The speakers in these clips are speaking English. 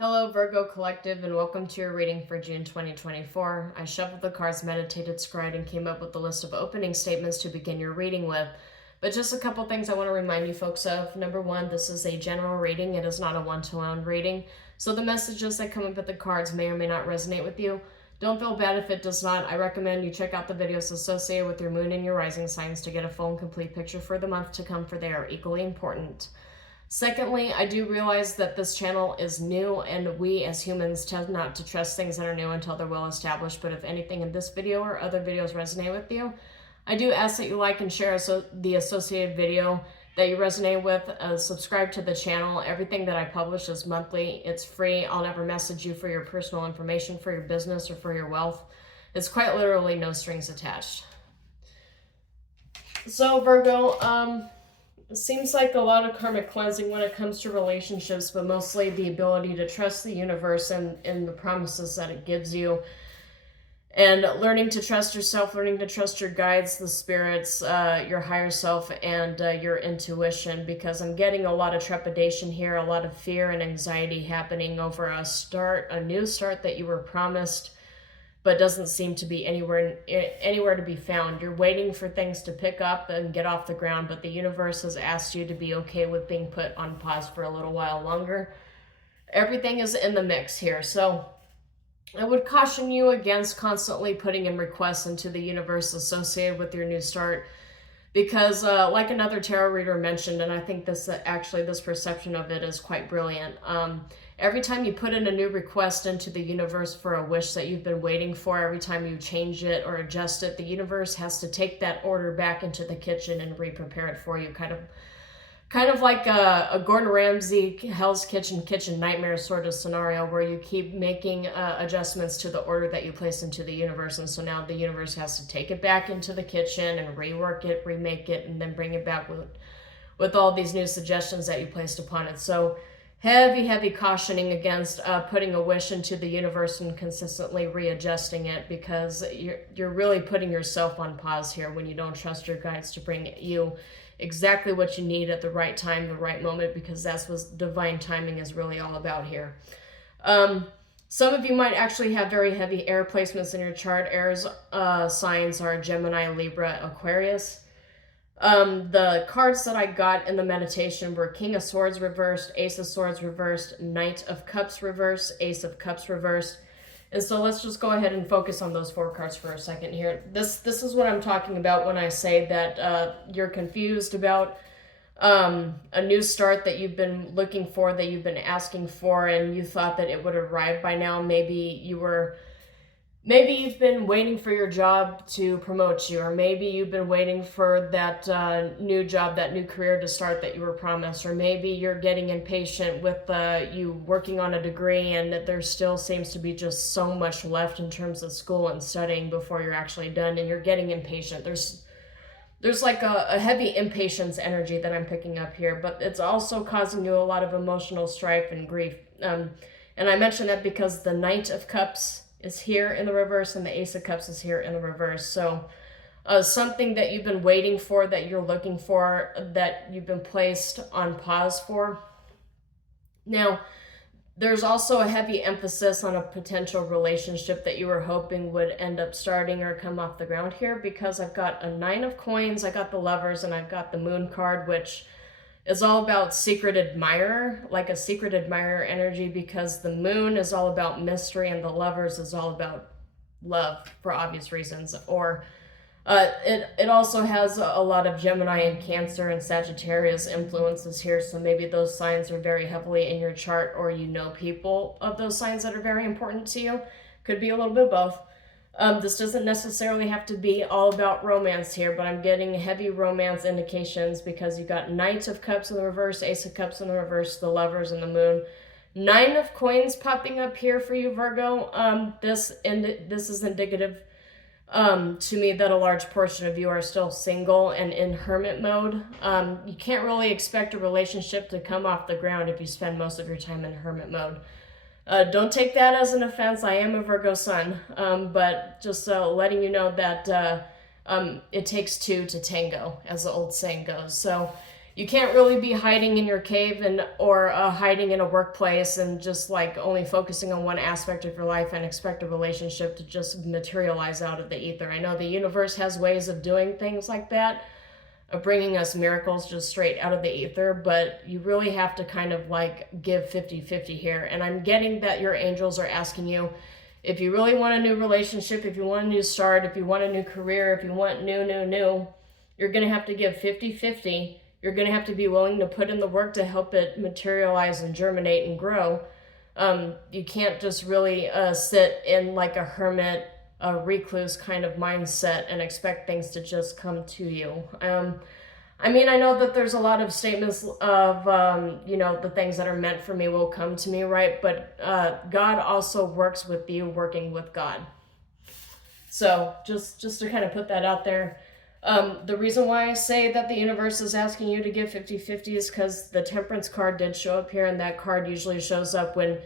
Hello, Virgo Collective, and welcome to your reading for June 2024. I shuffled the cards, meditated, scried, and came up with a list of opening statements to begin your reading with. But just a couple things I want to remind you folks of. Number one, this is a general reading. It is not a one-to-one reading. So the messages that come up with the cards may or may not resonate with you. Don't feel bad if it does not. I recommend you check out the videos associated with your moon and your rising signs to get a full and complete picture for the month to come, for they are equally important. Secondly, I do realize that this channel is new, and we as humans tend not to trust things that are new until they're well established. But if anything in this video or other videos resonate with you, I do ask that you like and share the associated video that you resonate with. Subscribe to the channel. Everything that I publish is monthly. It's free. I'll never message you for your personal information, for your business, or for your wealth. It's quite literally no strings attached. So Virgo, it seems like a lot of karmic cleansing when it comes to relationships, but mostly the ability to trust the universe and the promises that it gives you. And learning to trust yourself, learning to trust your guides, the spirits, your higher self, and your intuition, because I'm getting a lot of trepidation here, a lot of fear and anxiety happening over a new start that you were promised, but doesn't seem to be anywhere to be found. You're waiting for things to pick up and get off the ground, but the universe has asked you to be okay with being put on pause for a little while longer. Everything is in the mix here, so I would caution you against constantly putting in requests into the universe associated with your new start, because like another tarot reader mentioned, and I think this perception of it is quite brilliant. Every time you put in a new request into the universe for a wish that you've been waiting for, every time you change it or adjust it, the universe has to take that order back into the kitchen and re-prepare it for you. Kind of like a Gordon Ramsay Hell's Kitchen nightmare sort of scenario, where you keep making adjustments to the order that you place into the universe. And so now the universe has to take it back into the kitchen and rework it, remake it, and then bring it back with all these new suggestions that you placed upon it. So heavy cautioning against putting a wish into the universe and consistently readjusting it, because you're really putting yourself on pause here when you don't trust your guides to bring you exactly what you need at the right time, the right moment, because that's what divine timing is really all about here. Some of you might actually have very heavy air placements in your chart. Air signs are Gemini, Libra, Aquarius. The cards that I got in the meditation were King of Swords reversed, Ace of Swords reversed, Knight of Cups reversed, Ace of Cups reversed. And so let's just go ahead and focus on those four cards for a second here. This is what I'm talking about when I say that you're confused about a new start that you've been looking for, that you've been asking for, and you thought that it would arrive by now. Maybe you've been waiting for your job to promote you, or maybe you've been waiting for that new job, that new career to start that you were promised, or maybe you're getting impatient with you working on a degree and that there still seems to be just so much left in terms of school and studying before you're actually done, and you're getting impatient. There's like a heavy impatience energy that I'm picking up here, but it's also causing you a lot of emotional strife and grief. And I mention that because the Knight of Cups is here in the reverse and the Ace of Cups is here in the reverse. So something that you've been waiting for, that you're looking for, that you've been placed on pause for. Now, there's also a heavy emphasis on a potential relationship that you were hoping would end up starting or come off the ground here, because I've got a Nine of Coins, I got the Lovers, and I've got the Moon card, which is all about secret admirer, like a secret admirer energy, because the Moon is all about mystery and the Lovers is all about love, for obvious reasons. Or it also has a lot of Gemini and Cancer and Sagittarius influences here, so maybe those signs are very heavily in your chart, or you know people of those signs that are very important to you. Could be a little bit of both. This doesn't necessarily have to be all about romance here, but I'm getting heavy romance indications because you got Knight of Cups in the reverse, Ace of Cups in the reverse, the Lovers, and the Moon. Nine of Coins popping up here for you, Virgo. This is indicative to me that a large portion of you are still single and in hermit mode. You can't really expect a relationship to come off the ground if you spend most of your time in hermit mode. Don't take that as an offense. I am a Virgo sun, but just letting you know that it takes two to tango, as the old saying goes. So you can't really be hiding in your cave or hiding in a workplace and just like only focusing on one aspect of your life and expect a relationship to just materialize out of the ether. I know the universe has ways of doing things like that, of bringing us miracles just straight out of the ether, but you really have to kind of like give 50-50 here. And I'm getting that your angels are asking you, if you really want a new relationship, if you want a new start, if you want a new career, if you want new, you're going to have to give 50-50. You're going to have to be willing to put in the work to help it materialize and germinate and grow. You can't just really sit in like a hermit, a recluse kind of mindset and expect things to just come to you. I mean, I know that there's a lot of statements of, you know, the things that are meant for me will come to me, right? But God also works with you working with God. So just to kind of put that out there. The reason why I say that the universe is asking you to give 50-50 is because the Temperance card did show up here, and that card usually shows up when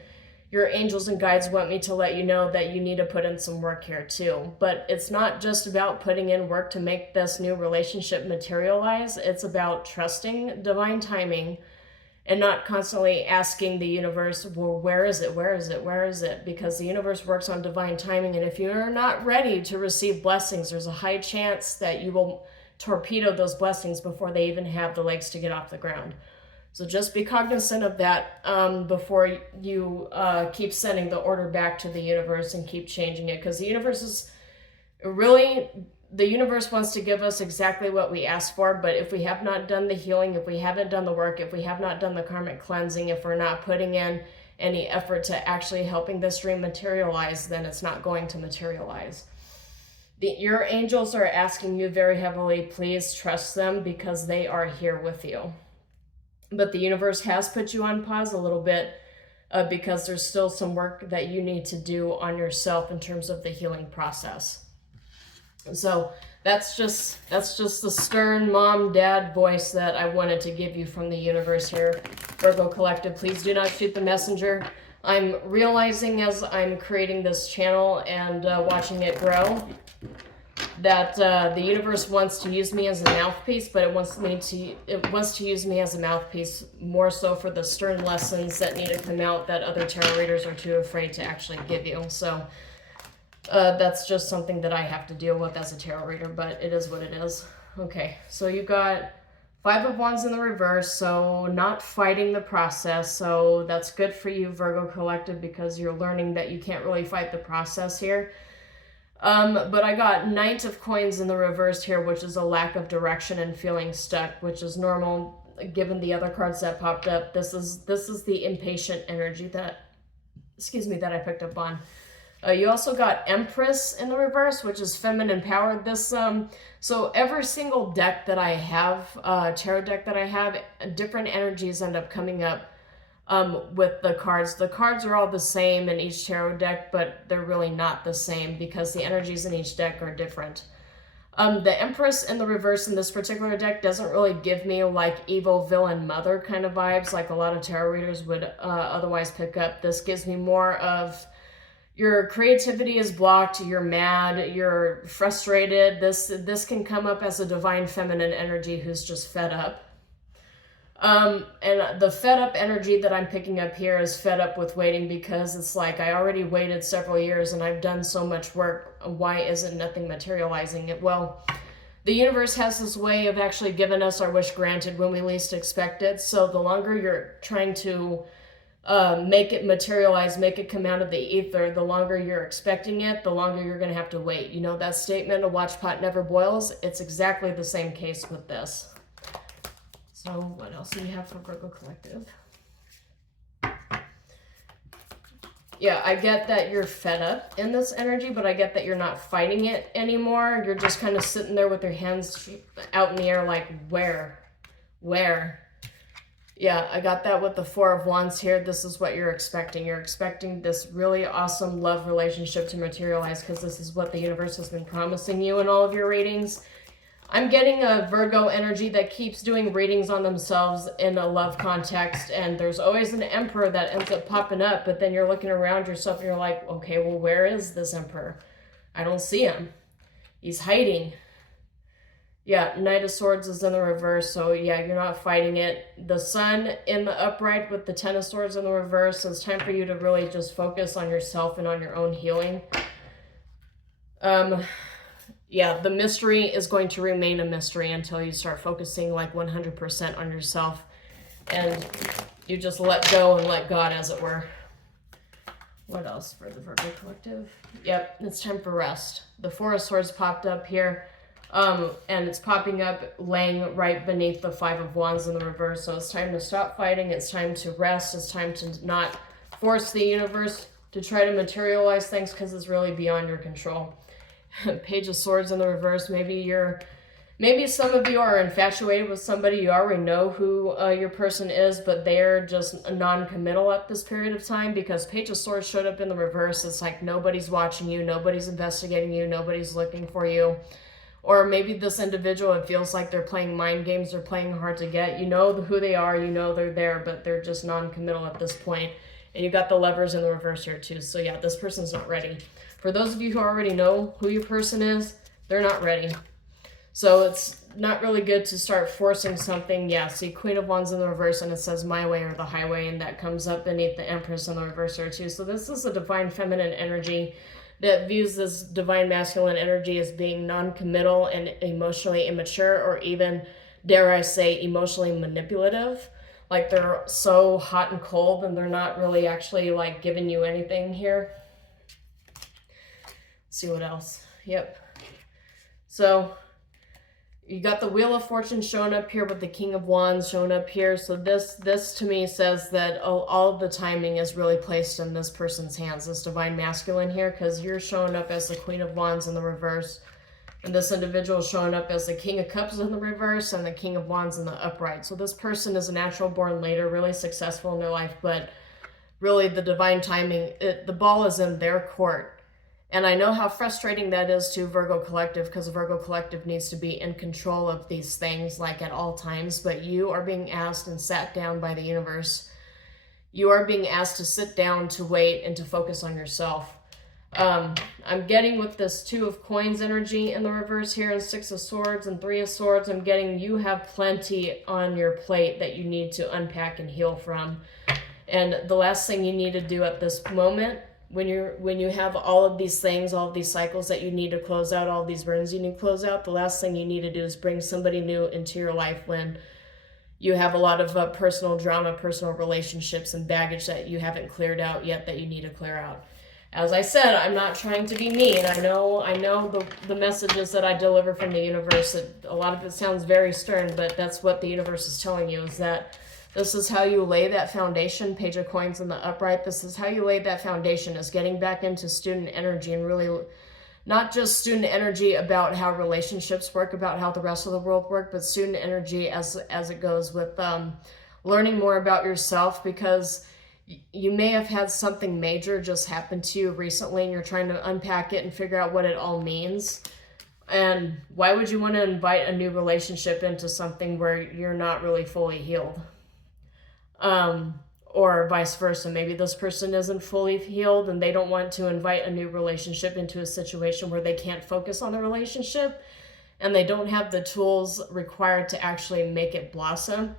your angels and guides want me to let you know that you need to put in some work here too. But it's not just about putting in work to make this new relationship materialize. It's about trusting divine timing and not constantly asking the universe, well, where is it? Where is it? Where is it? Because the universe works on divine timing. And if you're not ready to receive blessings, there's a high chance that you will torpedo those blessings before they even have the legs to get off the ground. So just be cognizant of that before you keep sending the order back to the universe and keep changing it. Because the universe is really, the universe wants to give us exactly what we ask for. But if we have not done the healing, if we haven't done the work, if we have not done the karmic cleansing, if we're not putting in any effort to actually helping this dream materialize, then it's not going to materialize. Your angels are asking you very heavily, please trust them because they are here with you. But the universe has put you on pause a little bit because there's still some work that you need to do on yourself in terms of the healing process. So that's just the stern mom, dad voice that I wanted to give you from the universe here. Virgo Collective, please do not shoot the messenger. I'm realizing as I'm creating this channel and watching it grow that the universe wants to use me as a mouthpiece, but it wants to use me as a mouthpiece more so for the stern lessons that need to come out that other tarot readers are too afraid to actually give you. So that's just something that I have to deal with as a tarot reader, but it is what it is. Okay, so you got 5 of Wands in the reverse, so not fighting the process. So that's good for you, Virgo Collective, because you're learning that you can't really fight the process here. But I got Knight of Coins in the reverse here, which is a lack of direction and feeling stuck, which is normal given the other cards that popped up. This is the impatient energy that I picked up on. You also got Empress in the reverse, which is feminine power. This so every single deck that I have, tarot deck that I have, different energies end up coming up with the cards. The cards are all the same in each tarot deck, but they're really not the same because the energies in each deck are different. The Empress in the reverse in this particular deck doesn't really give me like evil villain mother kind of vibes like a lot of tarot readers would otherwise pick up. This gives me more of your creativity is blocked, you're mad, you're frustrated. This can come up as a divine feminine energy who's just fed up. And the fed up energy that I'm picking up here is fed up with waiting because it's like I already waited several years and I've done so much work. Why isn't nothing materializing it? Well, the universe has this way of actually giving us our wish granted when we least expect it. So the longer you're trying to make it materialize, make it come out of the ether, the longer you're expecting it, the longer you're going to have to wait. You know that statement, a watch pot never boils? It's exactly the same case with this. So what else do you have for Virgo Collective? Yeah, I get that you're fed up in this energy, but I get that you're not fighting it anymore. You're just kind of sitting there with your hands out in the air like, where? Yeah, I got that with the 4 of Wands here. This is what you're expecting. You're expecting this really awesome love relationship to materialize because this is what the universe has been promising you in all of your readings. I'm getting a Virgo energy that keeps doing readings on themselves in a love context, and there's always an Emperor that ends up popping up, but then you're looking around yourself and you're like, okay, well, where is this Emperor? I don't see him. He's hiding. Yeah, Knight of Swords is in the reverse, so yeah, you're not fighting it. The Sun in the upright with the Ten of Swords in the reverse, so it's time for you to really just focus on yourself and on your own healing. Yeah, the mystery is going to remain a mystery until you start focusing like 100% on yourself and you just let go and let God, as it were. What else for the Virgo collective? Yep, it's time for rest. The Four of Swords popped up here, and it's popping up laying right beneath the Five of Wands in the reverse. So it's time to stop fighting. It's time to rest. It's time to not force the universe to try to materialize things because it's really beyond your control. Page of Swords in the reverse. Maybe some of you are infatuated with somebody. You already know who your person is, but they're just non-committal at this period of time because Page of Swords showed up in the reverse. It's like nobody's watching you, nobody's investigating you, nobody's looking for you. Or maybe this individual, it feels like they're playing mind games, they're playing hard to get. You know who they are, you know they're there, but they're just non-committal at this point. And you got the Lovers in the reverse here too. So yeah, this person's not ready. For those of you who already know who your person is, they're not ready. So it's not really good to start forcing something. Yeah, see Queen of Wands in the reverse and it says my way or the highway, and that comes up beneath the Empress in the reverse here too. So this is a divine feminine energy that views this divine masculine energy as being non-committal and emotionally immature, or even, dare I say, emotionally manipulative. Like they're so hot and cold and they're not really actually like giving you anything here. Let's see what else. Yep. So you got the Wheel of Fortune showing up here with the King of Wands showing up here. So this to me says that all of the timing is really placed in this person's hands, this divine masculine here, because you're showing up as the Queen of Wands in the reverse. And this individual is showing up as the King of Cups in the reverse and the King of Wands in the upright. So this person is a natural born leader, really successful in their life, but really the divine timing, the ball is in their court. And I know how frustrating that is to Virgo Collective, because Virgo Collective needs to be in control of these things like at all times, but you are being asked and sat down by the universe. You are being asked to sit down, to wait, and to focus on yourself. I'm getting with this Two of Coins energy in the reverse here, and Six of Swords and Three of Swords, I'm getting you have plenty on your plate that you need to unpack and heal from. And the last thing you need to do at this moment, when you have all of these things, all of these cycles that you need to close out, all of these burdens you need to close out, the last thing you need to do is bring somebody new into your life when you have a lot of personal drama, personal relationships, and baggage that you haven't cleared out yet that you need to clear out. As I said, I'm not trying to be mean. I know the messages that I deliver from the universe, a lot of it sounds very stern, but that's what the universe is telling you, is that this is how you lay that foundation. Page of Coins in the upright. This is how you lay that foundation, is getting back into student energy, and really not just student energy about how relationships work, about how the rest of the world work, but student energy as it goes with learning more about yourself, because you may have had something major just happen to you recently and you're trying to unpack it and figure out what it all means. And why would you want to invite a new relationship into something where you're not really fully healed? Or vice versa. Maybe this person isn't fully healed and they don't want to invite a new relationship into a situation where they can't focus on the relationship and they don't have the tools required to actually make it blossom.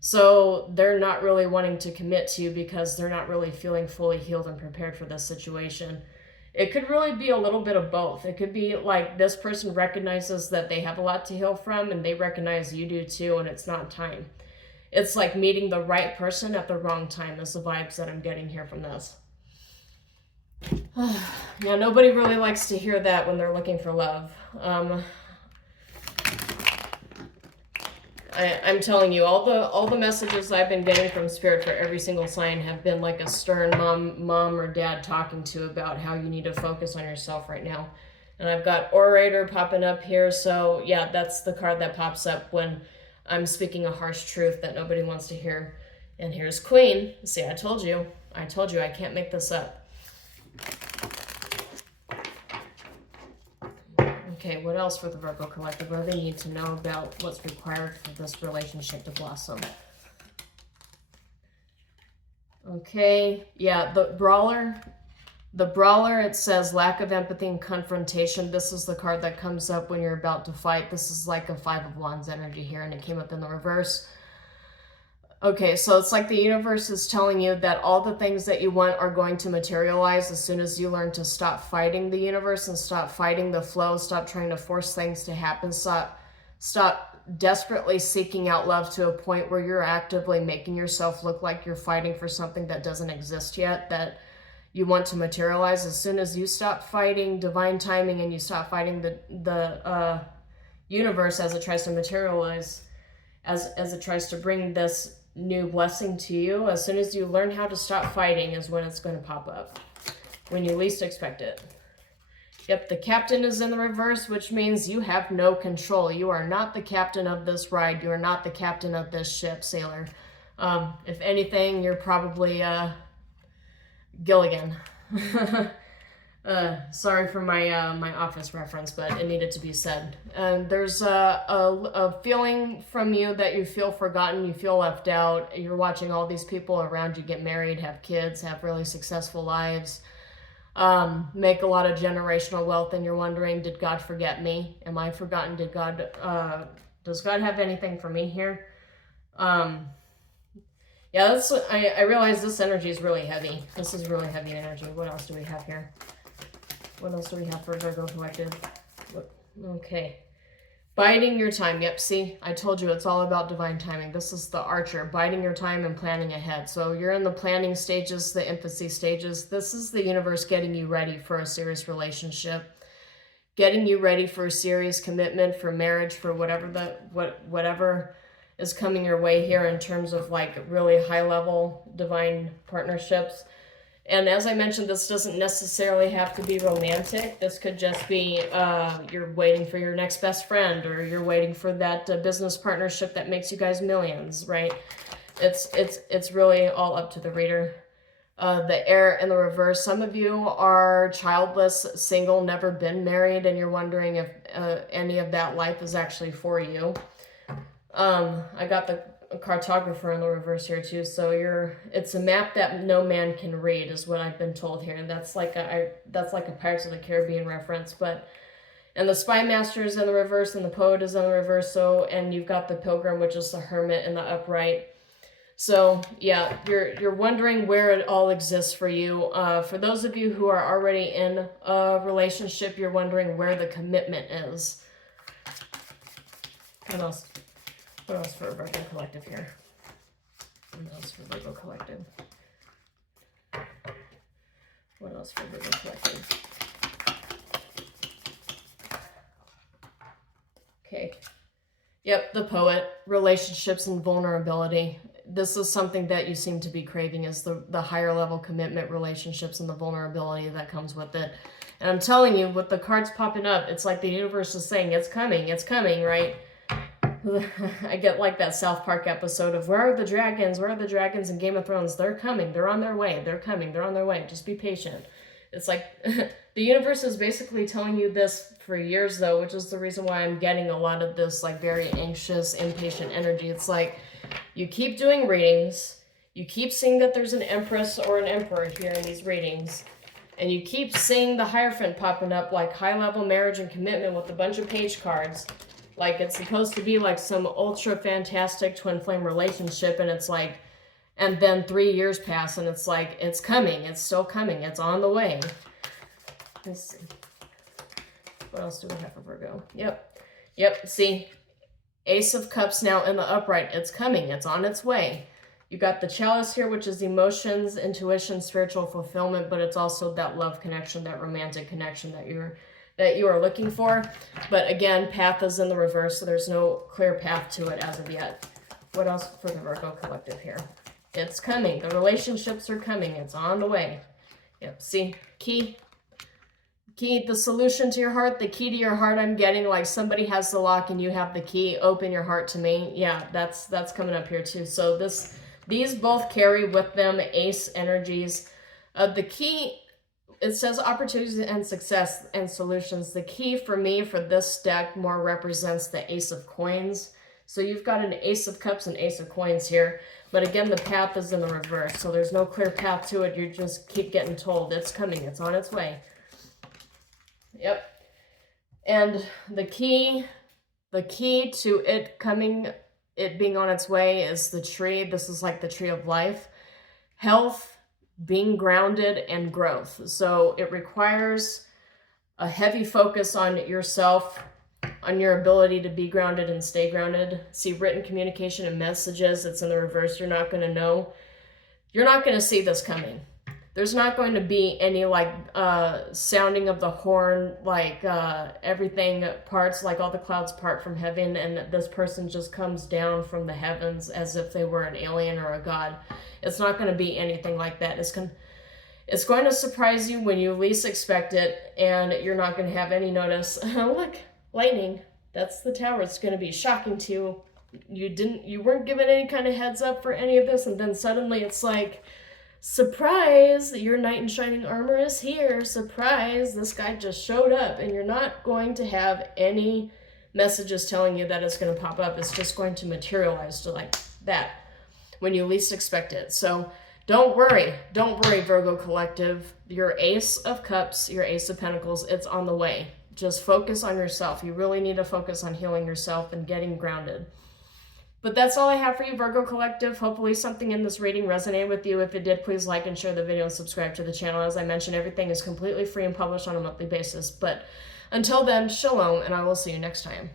So they're not really wanting to commit to you because they're not really feeling fully healed and prepared for this situation. It could really be a little bit of both. It could be like this person recognizes that they have a lot to heal from and they recognize you do too, and it's not time. It's like meeting the right person at the wrong time is the vibes that I'm getting here from this. Yeah, nobody really likes to hear that when they're looking for love. I'm telling you, all the messages I've been getting from Spirit for every single sign have been like a stern mom or dad talking to about how you need to focus on yourself right now. And I've got Orator popping up here, so yeah, that's the card that pops up when I'm speaking a harsh truth that nobody wants to hear. And here's Queen. See, I told you, I can't make this up. Okay, what else for the Virgo Collective? What do they need to know about what's required for this relationship to blossom? Okay, yeah, the Brawler The Brawler, it says lack of empathy and confrontation. This is the card that comes up when you're about to fight. This is like a Five of Wands energy here, and it came up in the reverse. Okay, so it's like the universe is telling you that all the things that you want are going to materialize as soon as you learn to stop fighting the universe and stop fighting the flow, stop trying to force things to happen, stop desperately seeking out love to a point where you're actively making yourself look like you're fighting for something that doesn't exist yet, that you want to materialize. As soon as you stop fighting divine timing and you stop fighting the universe as it tries to materialize, as it tries to bring this new blessing to you, as soon as you learn how to stop fighting is when it's going to pop up, when you least expect it. Yep, the Captain is in the reverse, which means you have no control. You are not the captain of this ride. You are not the captain of this ship, sailor. If anything, you're probably Gilligan. Sorry for my my office reference, but it needed to be said. There's a feeling from you that you feel forgotten, you feel left out. You're watching all these people around you get married, have kids, have really successful lives, make a lot of generational wealth, and you're wondering, did God forget me? Am I forgotten? Does God have anything for me here? Yeah, I realize this energy is really heavy. This is really heavy energy. What else do we have here? What else do we have for Virgo Collective? Okay. Biding your time. Yep, see, I told you it's all about divine timing. This is the Archer, biding your time and planning ahead. So you're in the planning stages, the infancy stages. This is the universe getting you ready for a serious relationship, getting you ready for a serious commitment, for marriage, for whatever is coming your way here in terms of like really high level divine partnerships. And as I mentioned, this doesn't necessarily have to be romantic. This could just be you're waiting for your next best friend, or you're waiting for that business partnership that makes you guys millions, right? It's really all up to the reader. The Air in the reverse. Some of you are childless, single, never been married, and you're wondering if any of that life is actually for you. I got the cartographer in the reverse here too, so it's a map that no man can read is what I've been told here, and that's like a Pirates of the Caribbean reference. And the Spy Master is in the reverse, and the Poet is in the reverse, and you've got the Pilgrim, which is the Hermit in the upright. So yeah, you're wondering where it all exists for you. For those of you who are already in a relationship, you're wondering where the commitment is. What else? What else for Virgo Collective here? What else for Virgo Collective? What else for Virgo Collective? Okay. Yep, the Poet, relationships and vulnerability. This is something that you seem to be craving, is the higher level commitment, relationships, and the vulnerability that comes with it. And I'm telling you, with the cards popping up, it's like the universe is saying, it's coming, right? I get like that South Park episode of where are the dragons? Where are the dragons in Game of Thrones? They're coming. They're on their way. They're coming. They're on their way. Just be patient. It's like the universe is basically telling you this for years, though, which is the reason why I'm getting a lot of this like very anxious, impatient energy. It's like you keep doing readings. You keep seeing that there's an Empress or an Emperor here in these readings. And you keep seeing the Hierophant popping up like high-level marriage and commitment with a bunch of page cards. Like it's supposed to be like some ultra fantastic twin flame relationship, and it's like, and then 3 years pass and it's like, it's coming, it's still coming, it's on the way. Let's see. What else do we have for Virgo? Yep, see, Ace of Cups now in the upright. It's coming, it's on its way. You got the Chalice here, which is emotions, intuition, spiritual fulfillment, but it's also that love connection, that romantic connection that you are looking for. But again, path is in the reverse, so there's no clear path to it as of yet. What else for the Virgo Collective here? It's coming. The relationships are coming. It's on the way. Yep, see, key, the solution to your heart, the key to your heart I'm getting, like somebody has the lock and you have the key, open your heart to me. Yeah, that's coming up here too. So these both carry with them ace energies. The key, it says opportunities and success and solutions. The key for me for this deck more represents the Ace of Coins. So you've got an Ace of Cups and Ace of Coins here. But again, the path is in the reverse, so there's no clear path to it. You just keep getting told it's coming, it's on its way. Yep. And the key to it coming, it being on its way, is the tree. This is like the tree of life. Health, being grounded, and growth. So it requires a heavy focus on yourself, on your ability to be grounded and stay grounded. See, written communication and messages, it's in the reverse. You're not going to know. You're not going to see this coming. There's not going to be any like sounding of the horn, like everything parts, like all the clouds part from heaven, and this person just comes down from the heavens as if they were an alien or a god. It's not going to be anything like that. It's going to surprise you when you least expect it, and you're not going to have any notice. Look, lightning. That's the tower. It's going to be shocking to you. You weren't given any kind of heads up for any of this, and then suddenly it's like, surprise, your knight in shining armor is here. Surprise, this guy just showed up, and you're not going to have any messages telling you that it's going to pop up. It's just going to materialize to like that when you least expect it. So don't worry, Virgo collective. Your Ace of Cups, your Ace of Pentacles, it's on the way. Just focus on yourself. You really need to focus on healing yourself and getting grounded. But that's all I have for you, Virgo collective. Hopefully something in this reading resonated with you. If it did, please like and share the video and subscribe to the channel. As I mentioned, everything is completely free and published on a monthly basis. But until then, shalom, and I will see you next time.